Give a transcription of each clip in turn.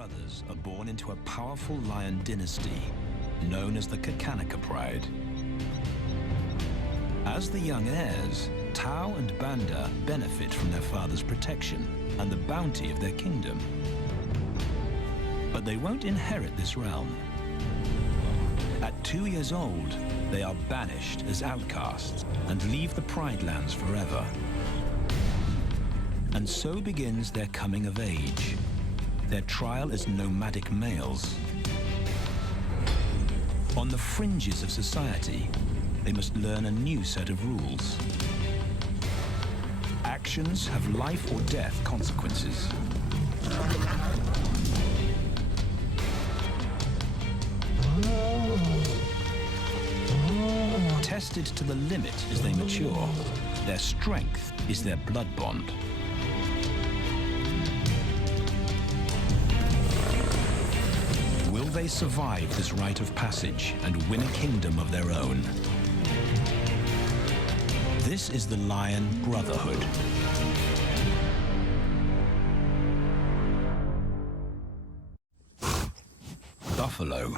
brothers are born into a powerful lion dynasty known as the Pride. As the young heirs, Tao and Banda benefit from their father's protection and the bounty of their kingdom. But they won't inherit this realm. At 2 years old, they are banished as outcasts and leave the Pride lands forever. And so begins their coming of age, their trial as nomadic males. On the fringes of society, they must learn a new set of rules. Actions have life or death consequences. Tested to the limit as they mature, their strength is their blood bond. Will they survive this rite of passage and win a kingdom of their own? This is the Lion Brotherhood. Buffalo,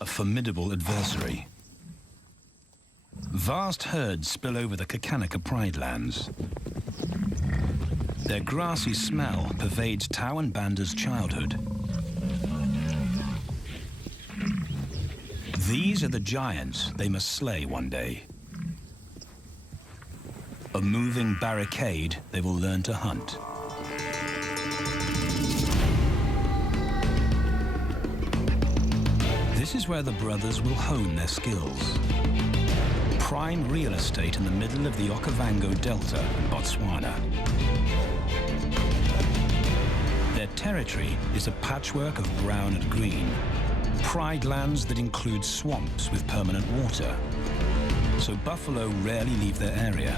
a formidable adversary. Vast herds spill over the Pride lands. Their grassy smell pervades Tao and Banda's childhood. These are the giants they must slay one day. A moving barricade they will learn to hunt. This is where the brothers will hone their skills. Prime real estate in the middle of the Okavango Delta in Botswana. Their territory is a patchwork of brown and green. Pride lands that include swamps with permanent water. So buffalo rarely leave their area.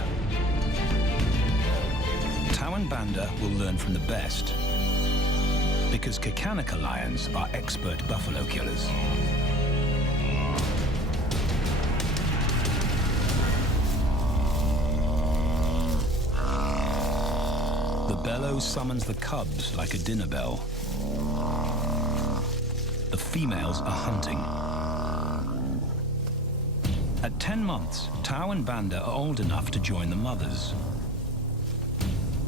Tao and Banda will learn from the best, because Kakanaka lions are expert buffalo killers. The bellow summons the cubs like a dinner bell. The females are hunting. At 10 months, Tao and Banda are old enough to join the mothers,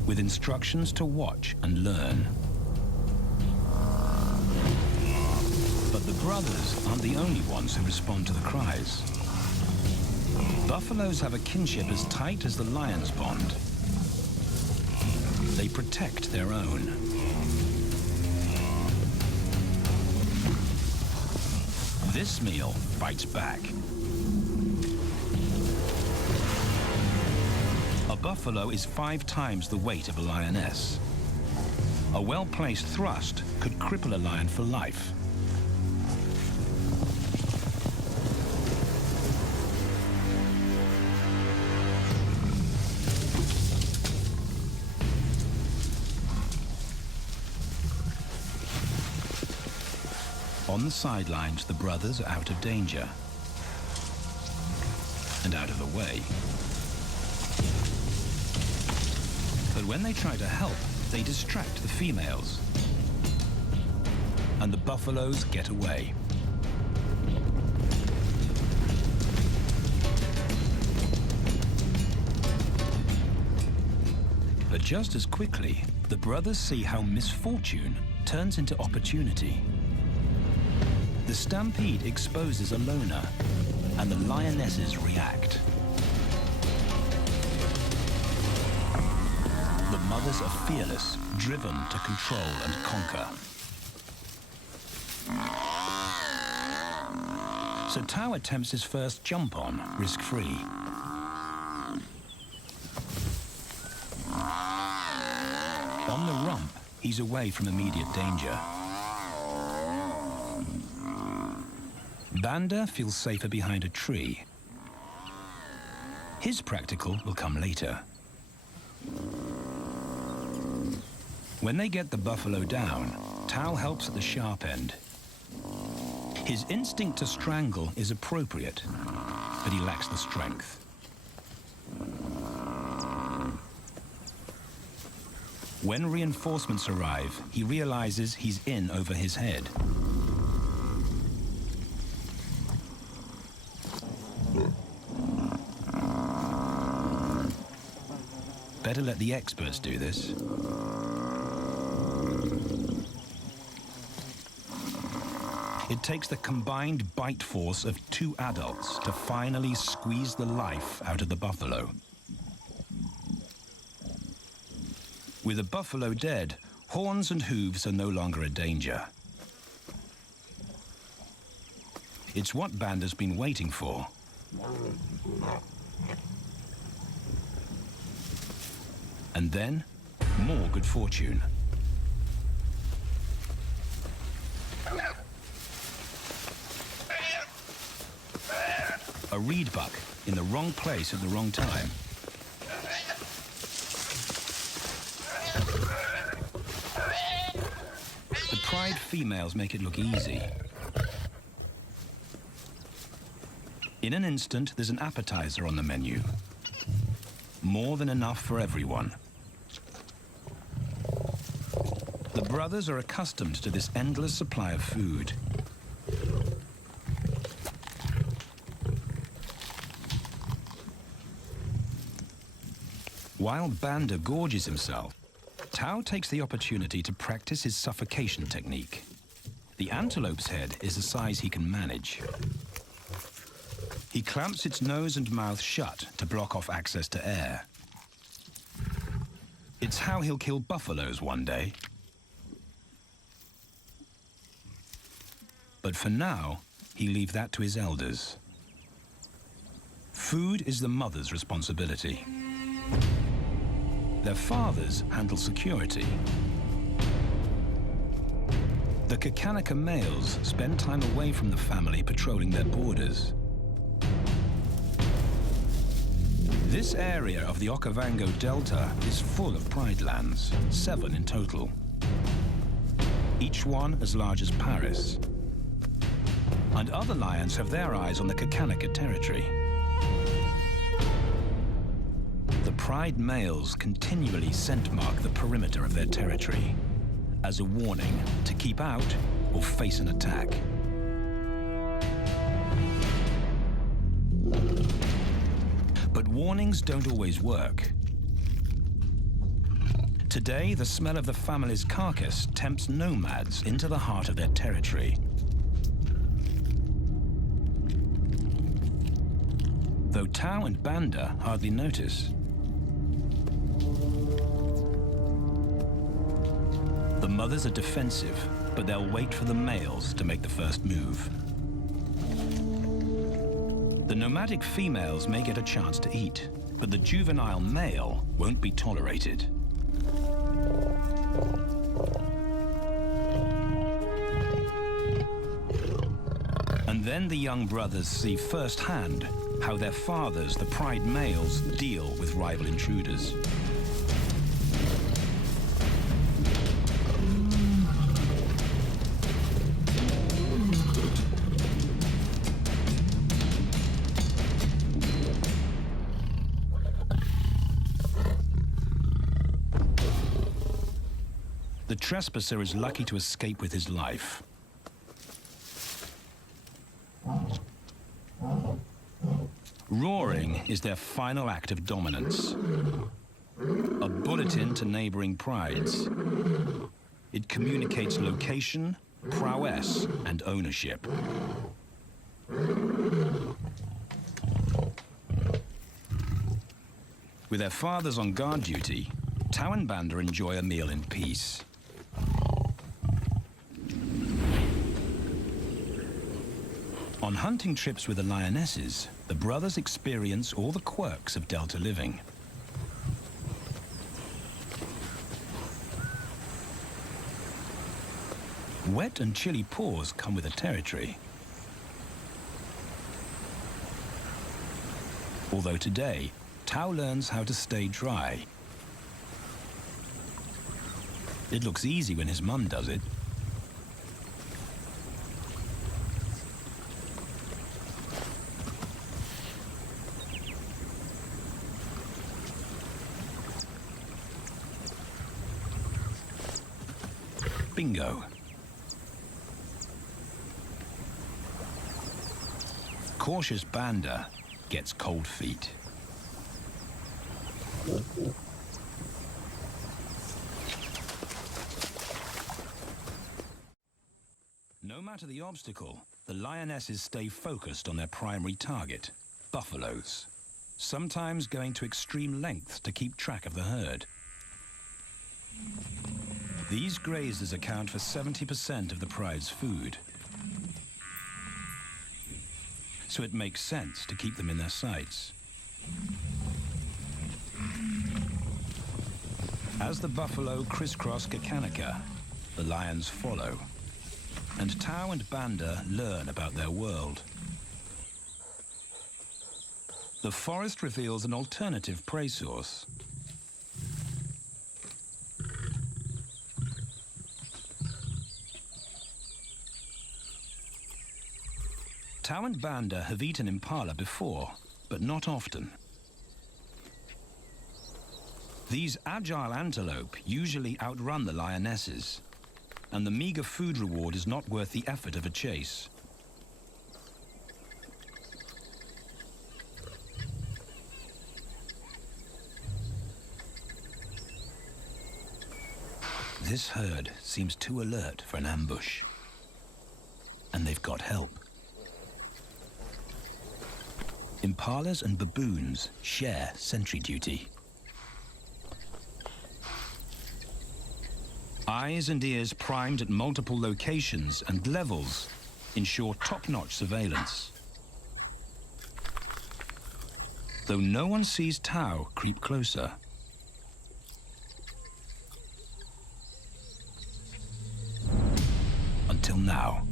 with instructions to watch and learn. But the brothers aren't the only ones who respond to the cries. Buffaloes have a kinship as tight as the lions' bond. They protect their own. This meal bites back. A buffalo is 5 times the weight of a lioness. A well-placed thrust could cripple a lion for life. On the sidelines, the brothers are out of danger and out of the way. But when they try to help, they distract the females, and the buffaloes get away. But just as quickly, the brothers see how misfortune turns into opportunity. The stampede exposes a loner, and the lionesses react. The mothers are fearless, driven to control and conquer. So Tao attempts his first jump on, risk-free. On the rump, he's away from immediate danger. Banda feels safer behind a tree. His practical will come later. When they get the buffalo down, Tao helps at the sharp end. His instinct to strangle is appropriate, but he lacks the strength. When reinforcements arrive, he realizes he's in over his head. Better let the experts do this. It takes the combined bite force of 2 adults to finally squeeze the life out of the buffalo. With the buffalo dead, horns and hooves are no longer a danger. It's what Banda's been waiting for. And then, more good fortune. A reed buck in the wrong place at the wrong time. The pride females make it look easy. In an instant, there's an appetizer on the menu. More than enough for everyone. The brothers are accustomed to this endless supply of food. While Banda gorges himself, Tao takes the opportunity to practice his suffocation technique. The antelope's head is the size he can manage. He clamps its nose and mouth shut to block off access to air. It's how he'll kill buffaloes one day. But for now, he leaves that to his elders. Food is the mother's responsibility. Their fathers handle security. The Kakanika males spend time away from the family patrolling their borders. This area of the Okavango Delta is full of pride lands, 7 in total. Each one as large as Paris. And other lions have their eyes on the Kakanika territory. The pride males continually scent mark the perimeter of their territory as a warning to keep out or face an attack. But warnings don't always work. Today, the smell of the family's carcass tempts nomads into the heart of their territory. Though Tao and Banda hardly notice. The mothers are defensive, but they'll wait for the males to make the first move. The nomadic females may get a chance to eat, but the juvenile male won't be tolerated. And then the young brothers see firsthand how their fathers, the pride males, deal with rival intruders. The trespasser is lucky to escape with his life. Roaring is their final act of dominance. A bulletin to neighboring prides. It communicates location, prowess, and ownership. With their fathers on guard duty, Tau and Banda enjoy a meal in peace. On hunting trips with the lionesses, the brothers experience all the quirks of delta living. Wet and chilly paws come with the territory. Although today, Tau learns how to stay dry. It looks easy when his mum does it. Bingo. Cautious Banda gets cold feet. No matter the obstacle, the lionesses stay focused on their primary target, buffaloes, sometimes going to extreme lengths to keep track of the herd. These grazers account for 70% of the pride's food, so it makes sense to keep them in their sights. As the buffalo crisscross Kakanika, the lions follow, and Tau and Banda learn about their world. The forest reveals an alternative prey source. Tau and Banda have eaten impala before, but not often. These agile antelope usually outrun the lionesses, and the meager food reward is not worth the effort of a chase. This herd seems too alert for an ambush, and they've got help. Impalas and baboons share sentry duty. Eyes and ears primed at multiple locations and levels ensure top-notch surveillance. Though no one sees Tau creep closer. Until now.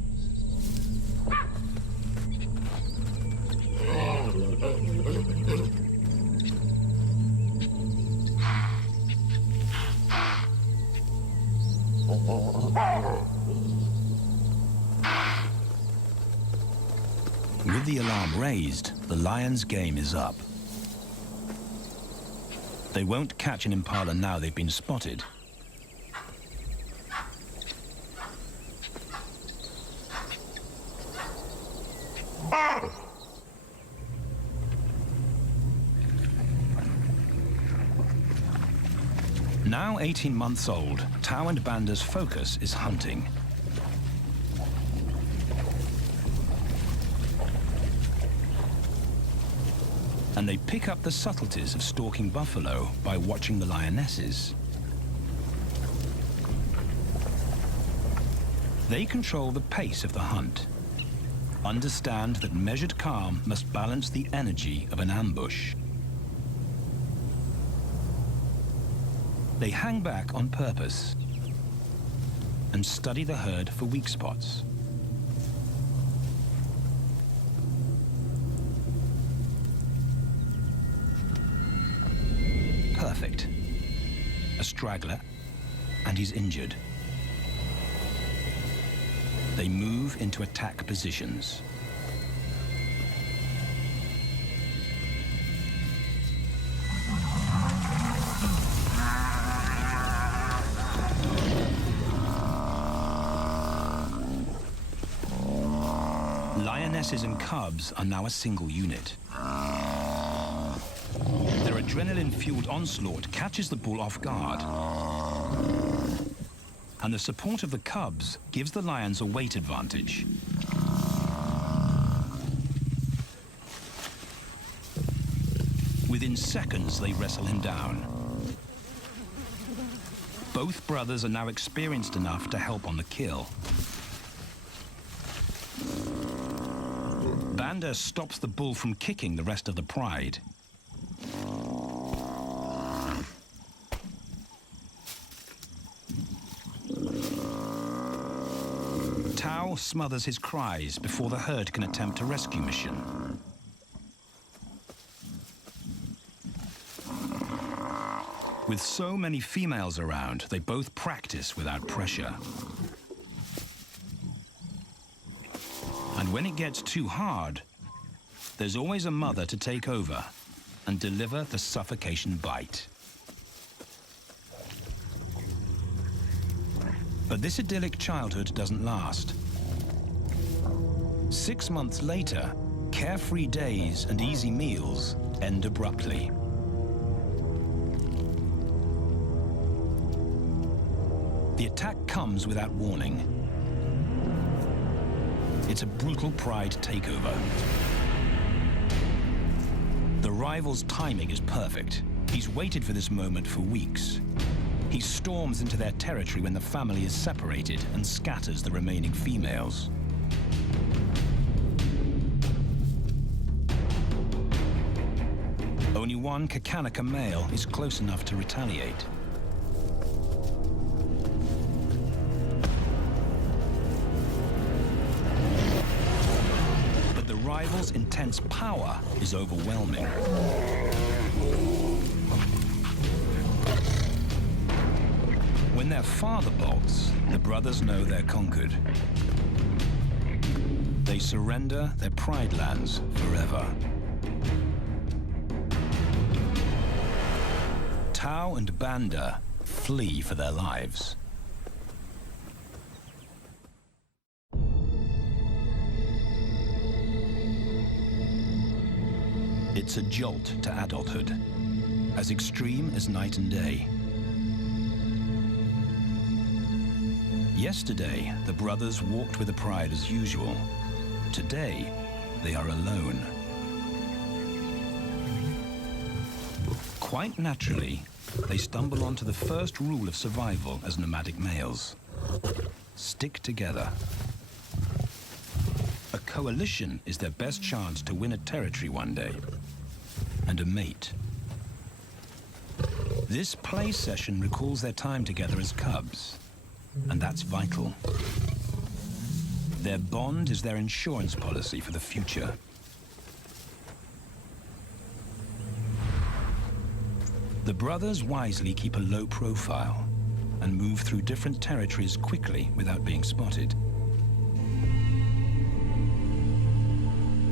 With the alarm raised, the lions' game is up. They won't catch an impala now they've been spotted. Now 18 months old, Tau and Banda's focus is hunting. And they pick up the subtleties of stalking buffalo by watching the lionesses. They control the pace of the hunt, understand that measured calm must balance the energy of an ambush. They hang back on purpose and study the herd for weak spots. Perfect. A straggler, and he's injured. They move into attack positions. Lionesses and cubs are now a single unit. Their adrenaline-fueled onslaught catches the bull off guard. and the support of the cubs gives the lions a weight advantage. Within seconds, they wrestle him down. Both brothers are now experienced enough to help on the kill. Banda stops the bull from kicking the rest of the pride. Tao smothers his cries before the herd can attempt a rescue mission. With so many females around, they both practice without pressure. And when it gets too hard, there's always a mother to take over and deliver the suffocation bite. But this idyllic childhood doesn't last. 6 months later, carefree days and easy meals end abruptly. The attack comes without warning. It's a brutal pride takeover. The rival's timing is perfect. He's waited for this moment for weeks. He storms into their territory when the family is separated and scatters the remaining females. Only one Kakanaka male is close enough to retaliate. But the rival's intense power is overwhelming. When their father bolts, the brothers know they're conquered. They surrender their pride lands forever. Tao and Banda flee for their lives. It's a jolt to adulthood, as extreme as night and day. Yesterday, the brothers walked with the pride as usual. Today, they are alone. Quite naturally, they stumble onto the first rule of survival as nomadic males. Stick together. A coalition is their best chance to win a territory one day, and a mate. This play session recalls their time together as cubs, and that's vital. Their bond is their insurance policy for the future. The brothers wisely keep a low profile and move through different territories quickly without being spotted.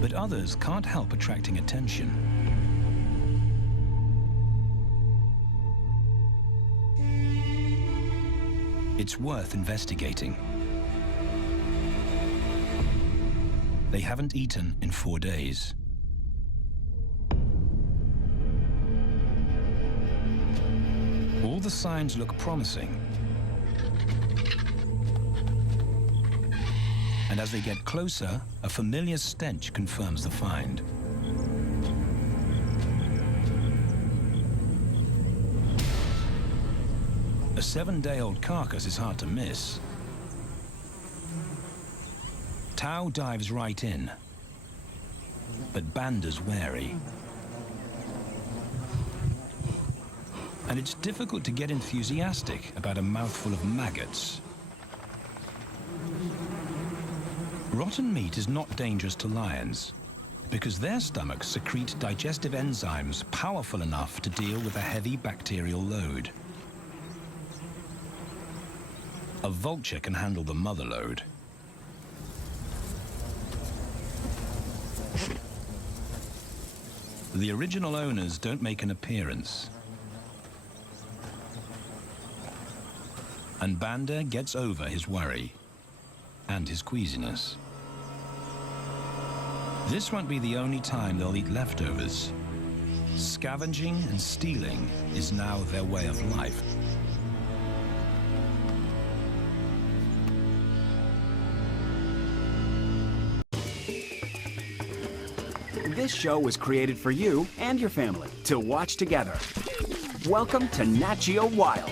But others can't help attracting attention. It's worth investigating. They haven't eaten in 4 days. All the signs look promising. And as they get closer, a familiar stench confirms the find. A 7-day-old carcass is hard to miss. Tao dives right in, but Banda's wary. And it's difficult to get enthusiastic about a mouthful of maggots. Rotten meat is not dangerous to lions because their stomachs secrete digestive enzymes powerful enough to deal with a heavy bacterial load. A vulture can handle the mother load. The original owners don't make an appearance. And Banda gets over his worry and his queasiness. This won't be the only time they'll eat leftovers. Scavenging and stealing is now their way of life. This show was created for you and your family to watch together. Welcome to Nat Geo Wild.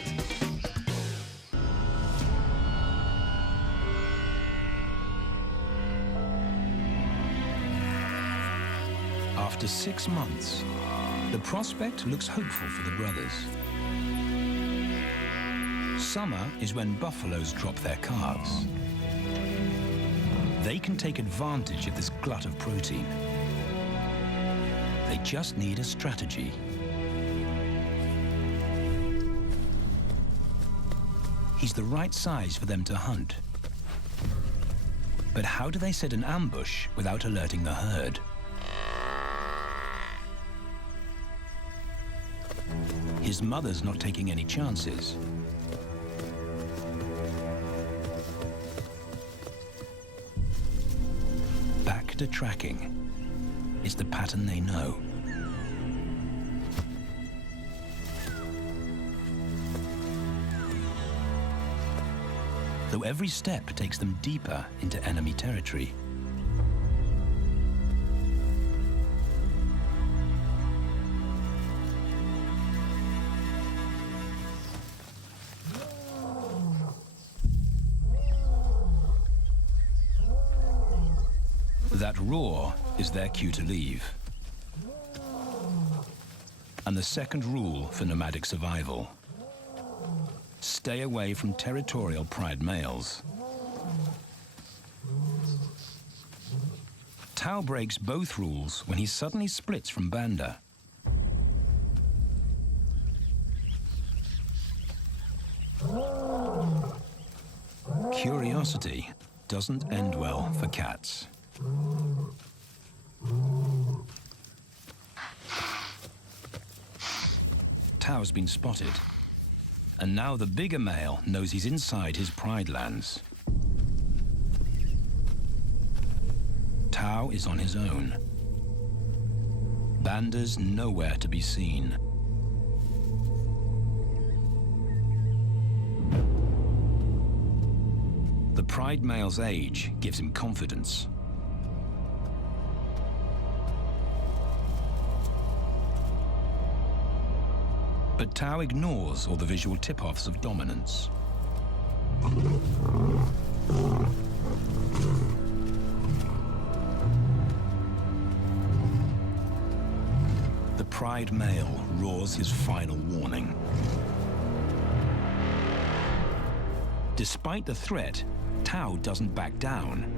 After 6 months, the prospect looks hopeful for the brothers. Summer is when buffaloes drop their calves. They can take advantage of this glut of protein. They just need a strategy. He's the right size for them to hunt. But how do they set an ambush without alerting the herd? His mother's not taking any chances. Back to tracking. It's the pattern they know. Though every step takes them deeper into enemy territory. That roar is their cue to leave. And the second rule for nomadic survival: stay away from territorial pride males. Tao breaks both rules when he suddenly splits from Banda. Curiosity doesn't end well for cats. Tao's been spotted, and now the bigger male knows he's inside his pride lands. Tao is on his own. Banda's nowhere to be seen. The pride male's age gives him confidence. But Tao ignores all the visual tip-offs of dominance. The pride male roars his final warning. Despite the threat, Tao doesn't back down.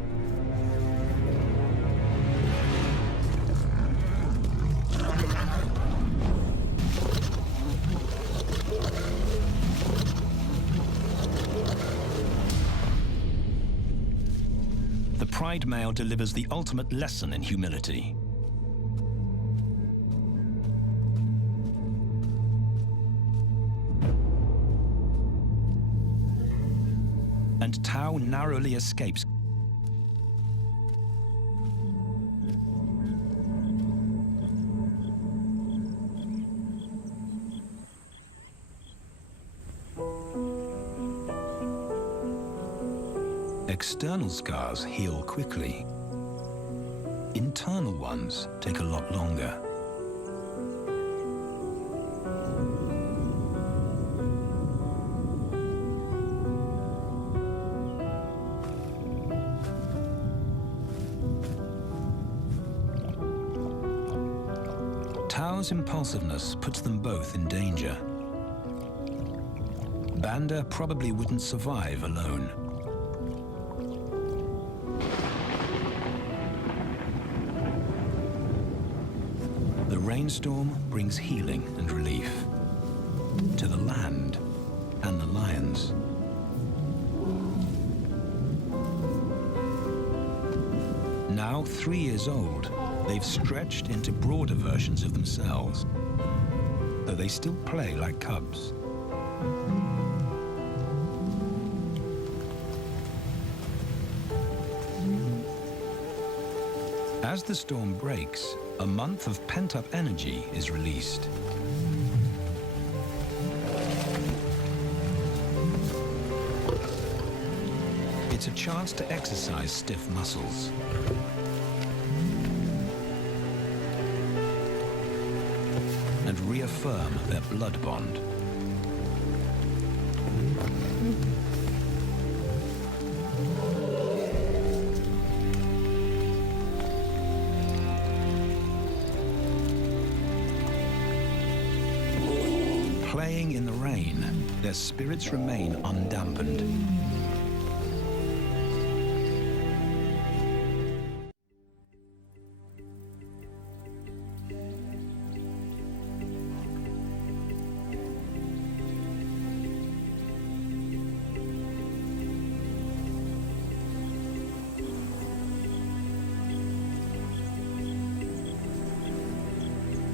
The pride male delivers the ultimate lesson in humility. And Tao narrowly escapes. External scars heal quickly. Internal ones take a lot longer. Tao's impulsiveness puts them both in danger. Banda probably wouldn't survive alone. The rainstorm brings healing and relief to the land and the lions. Now 3 years old, they've stretched into broader versions of themselves, though they still play like cubs. As the storm breaks, a month of pent-up energy is released. It's a chance to exercise stiff muscles. reaffirm their blood bond. Playing in the rain, their spirits remain undampened.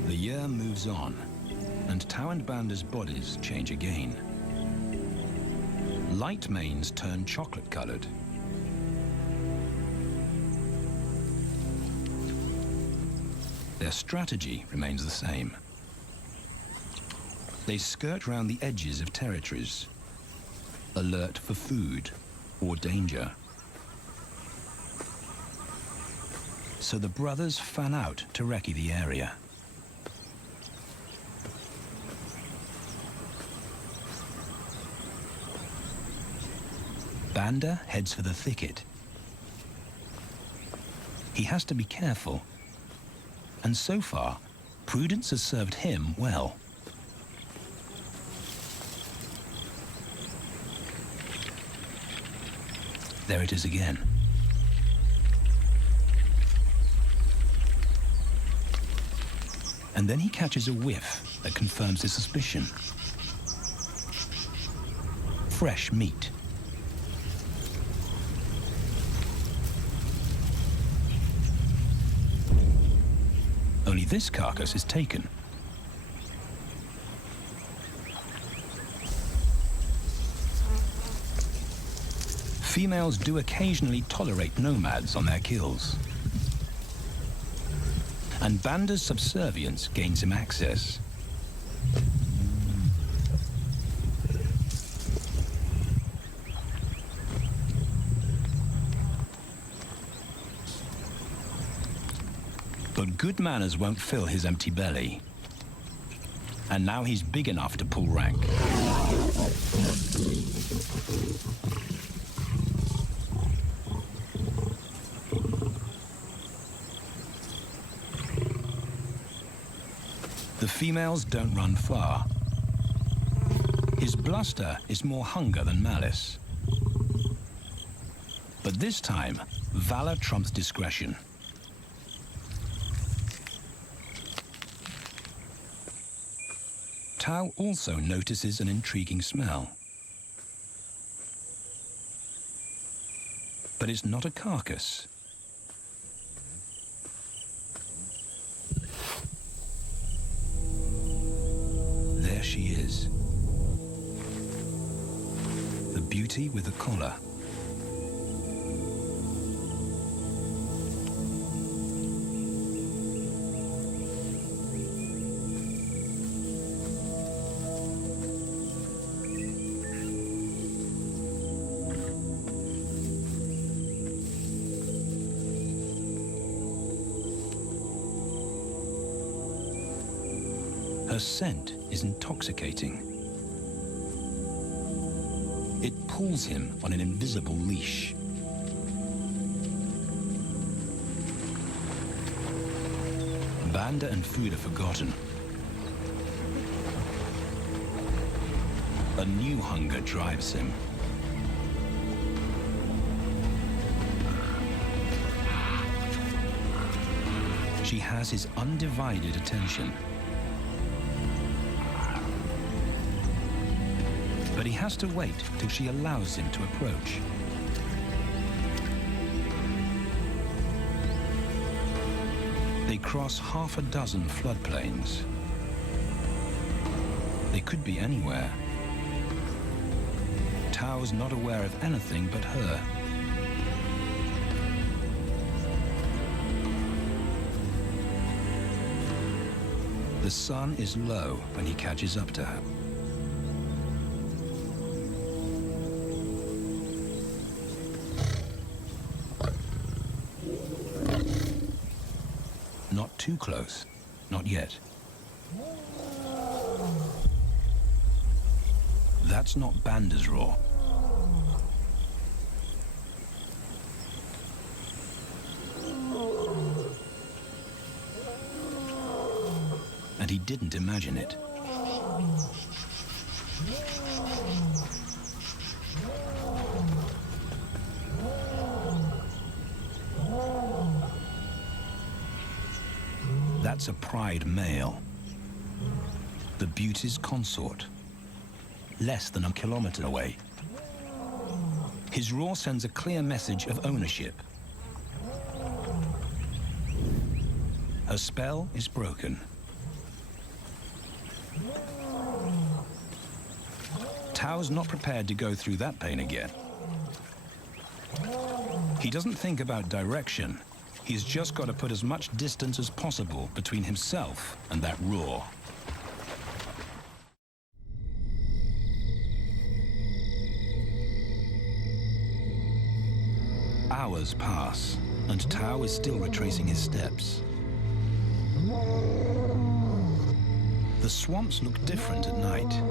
The year moves on, and Tau and Banda's bodies change again. Light manes turn chocolate-colored. Their strategy remains the same. They skirt round the edges of territories, alert for food or danger. So the brothers fan out to recce the area. Banda heads for the thicket. He has to be careful, and so far, prudence has served him well. There it is again. And then he catches a whiff that confirms his suspicion. Fresh meat. Only this carcass is taken. Females do occasionally tolerate nomads on their kills. And Banda's subservience gains him access. But good manners won't fill his empty belly. And now he's big enough to pull rank. The females don't run far. His bluster is more hunger than malice. But this time, valor trumps discretion. Tau also notices an intriguing smell. But it's not a carcass. There she is. The beauty with the collar. Her scent is intoxicating. It pulls him on an invisible leash. Banda and food are forgotten. A new hunger drives him. She has his undivided attention. But he has to wait till she allows him to approach. They cross half a dozen floodplains. They could be anywhere. Tau's not aware of anything but her. The sun is low when he catches up to her. Not too close, not yet. That's not Banda's roar. And he didn't imagine it. That's a pride male, the beauty's consort, less than a kilometer away. His roar sends a clear message of ownership. Her spell is broken. Tao's not prepared to go through that pain again. He doesn't think about direction. He's just got to put as much distance as possible between himself and that roar. Hours pass, and Tao is still retracing his steps. The swamps look different at night.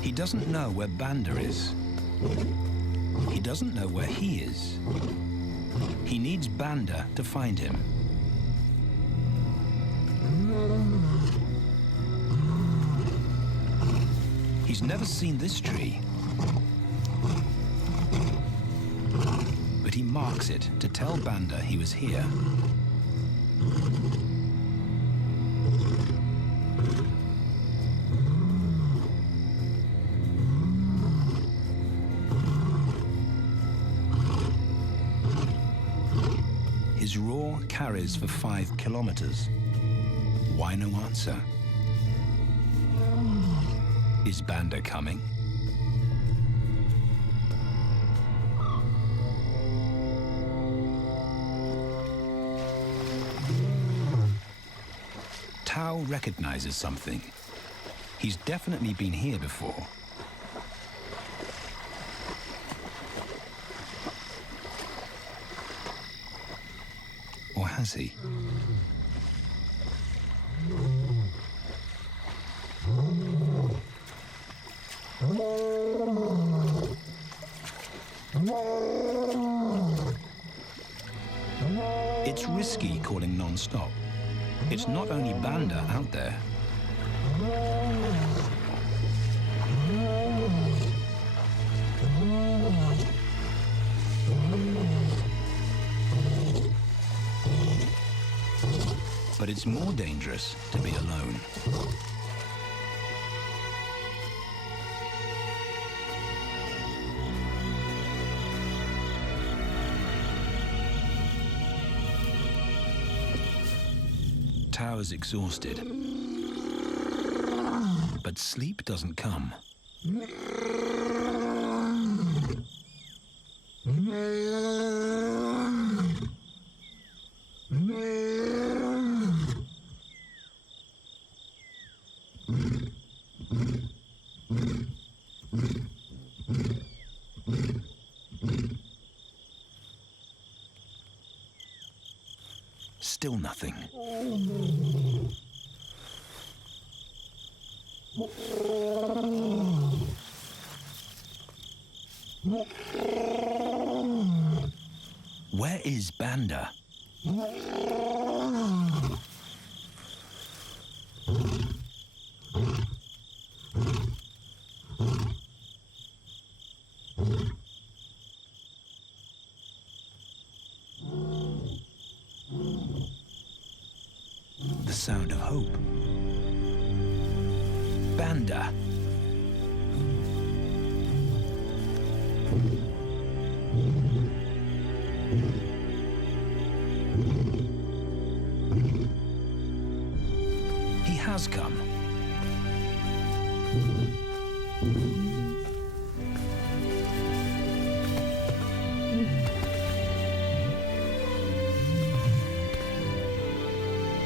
He doesn't know where Banda is. He doesn't know where he is. He needs Banda to find him. He's never seen this tree, but he marks it to tell Banda he was here. His roar carries for 5 kilometers. Why no answer? Is Banda coming? Tao recognizes something. He's definitely been here before. Or has he? It's risky calling non-stop. It's not only Banda out there. But it's more dangerous to be alone. Tao is exhausted, but sleep doesn't come. Still nothing. Where is Banda? The sound of hope. Banda. He has come.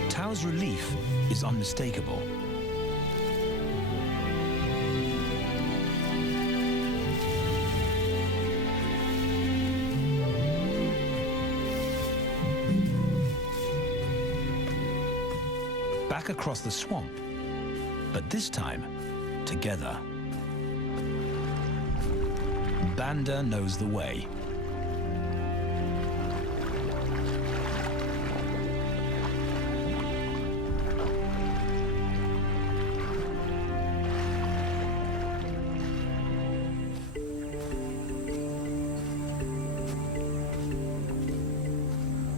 Tao's relief is unmistakable. back across the swamp, but this time together. Banda knows the way.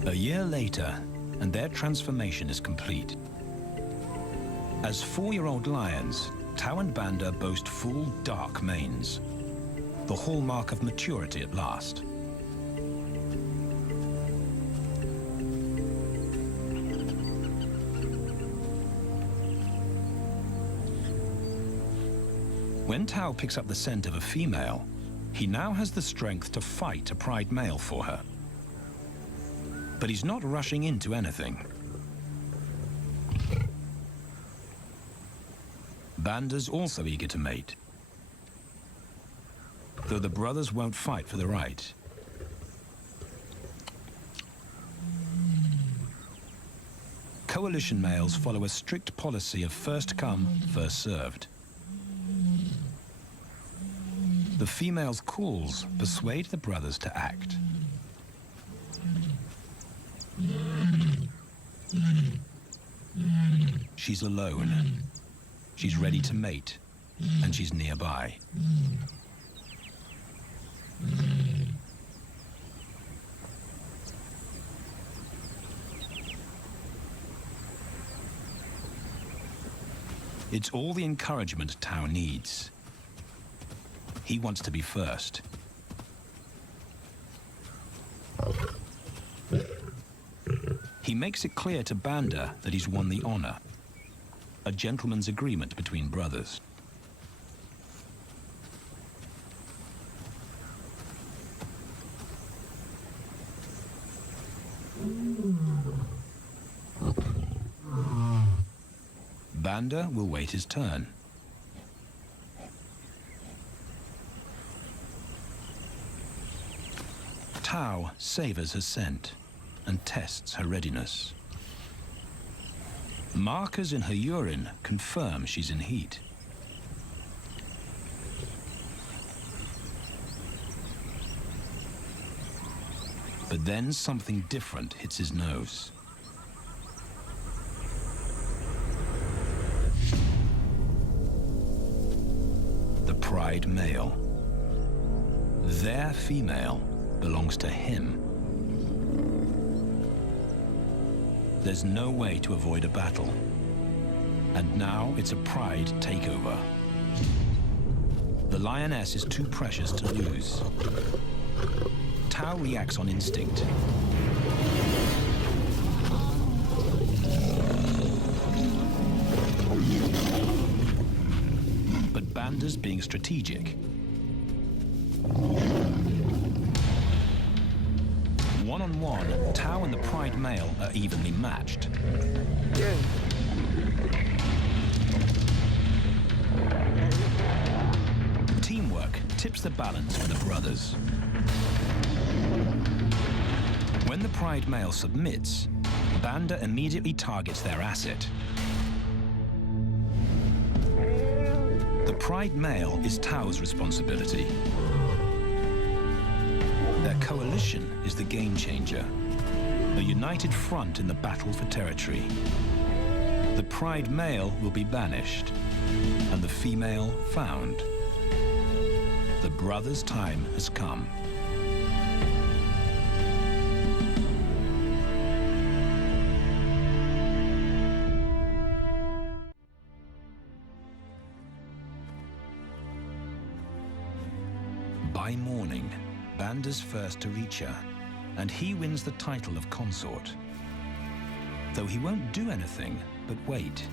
A year later, and their transformation is complete. As 4-year-old lions, Tao and Banda boast full, dark manes, the hallmark of maturity at last. When Tao picks up the scent of a female, he now has the strength to fight a pride male for her. But he's not rushing into anything. Banda's also eager to mate, though the brothers won't fight for the right. Coalition males follow a strict policy of first come, first served. The female's calls persuade the brothers to act. She's alone. She's ready to mate, and she's nearby. It's all the encouragement Tao needs. He wants to be first. He makes it clear to Banda that he's won the honor, a gentleman's agreement between brothers. Banda will wait his turn. Tao savors her scent and tests her readiness. Markers in her urine confirm she's in heat. But then something different hits his nose. The pride male. Their female belongs to him. There's no way to avoid a battle. And now it's a pride takeover. The lioness is too precious to lose. Tao reacts on instinct. But Banda's being strategic. One-on-one, Tao and the pride male are evenly matched. Yeah. Teamwork tips the balance for the brothers. When the pride male submits, Banda immediately targets their asset. The pride male is Tao's responsibility. Their coalition is the game changer, a united front in the battle for territory. The pride male will be banished, and the female found. The brothers' time has come. By morning, Banda's first to reach her, and he wins the title of consort. Though he won't do anything but wait.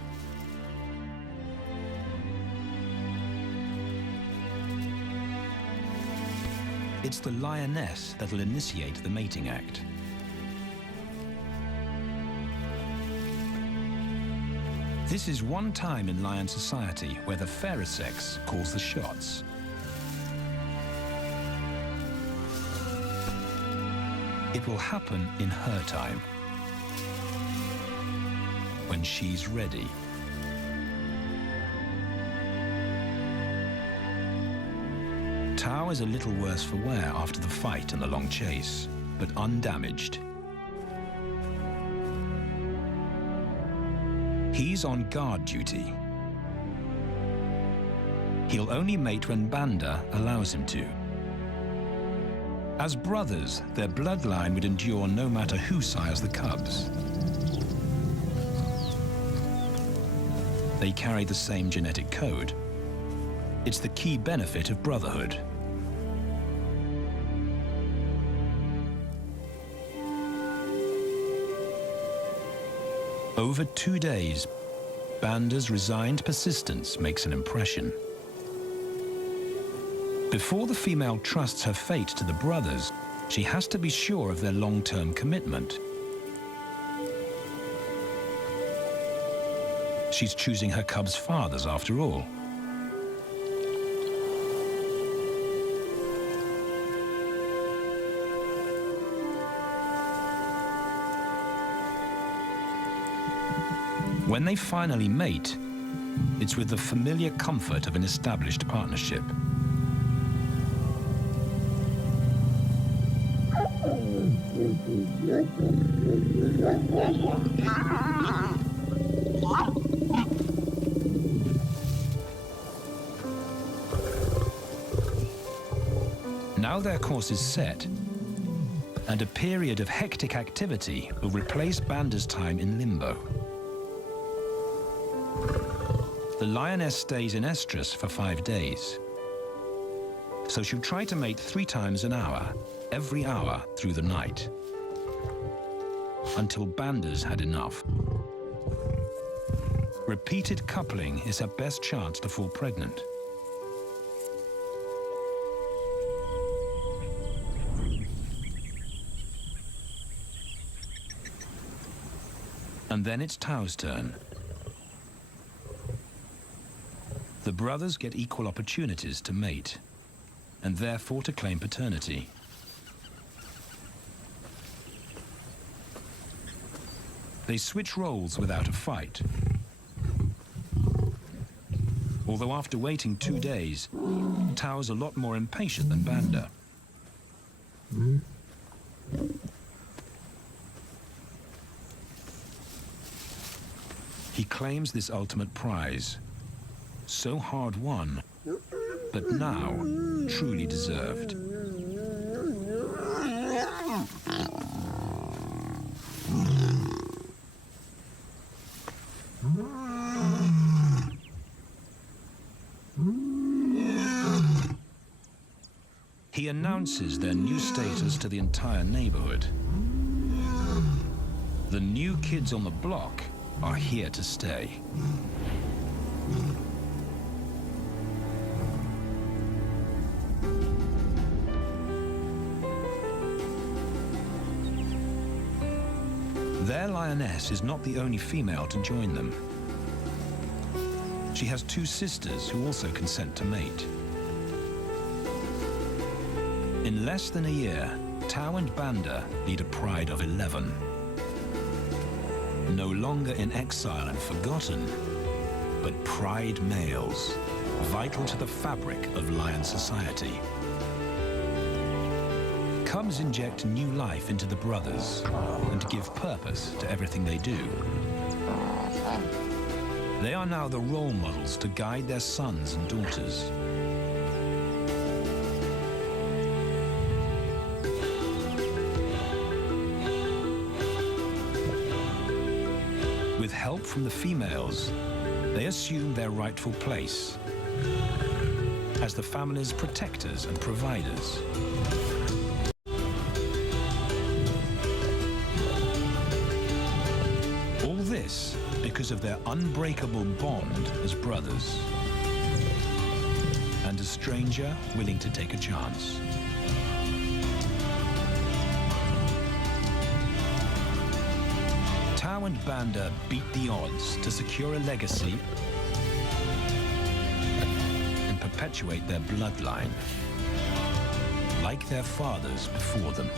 It's the lioness that'll initiate the mating act. This is one time in lion society where the fairer sex calls the shots. It will happen in her time. when she's ready. Tao is a little worse for wear after the fight and the long chase, but undamaged. He's on guard duty. He'll only mate when Banda allows him to. As brothers, their bloodline would endure no matter who sires the cubs. They carry the same genetic code. It's the key benefit of brotherhood. Over 2 days, Banda's resigned persistence makes an impression. Before the female trusts her fate to the brothers, she has to be sure of their long-term commitment. She's choosing her cubs' fathers after all. When they finally mate, it's with the familiar comfort of an established partnership. Now their course is set, and a period of hectic activity will replace Banda's time in limbo. The lioness stays in estrus for 5 days, so she'll try to mate 3 times an hour, every hour through the night, until Banda's had enough. Repeated coupling is her best chance to fall pregnant. And then it's Tao's turn. The brothers get equal opportunities to mate, and therefore to claim paternity. They switch roles without a fight. Although after waiting 2 days, Tao's a lot more impatient than Banda. He claims this ultimate prize, so hard won, but now truly deserved. He announces their new status to the entire neighborhood. The new kids on the block are here to stay. Their lioness is not the only female to join them. She has 2 sisters who also consent to mate. In less than a year, Tao and Banda lead a pride of 11. No longer in exile and forgotten, but pride males, vital to the fabric of lion society. Cubs inject new life into the brothers and give purpose to everything they do. They are now the role models to guide their sons and daughters. With help from the females, they assume their rightful place as the family's protectors and providers. All this because of their unbreakable bond as brothers, and a stranger willing to take a chance. Tao and Banda beat the odds to secure a legacy and perpetuate their bloodline, like their fathers before them.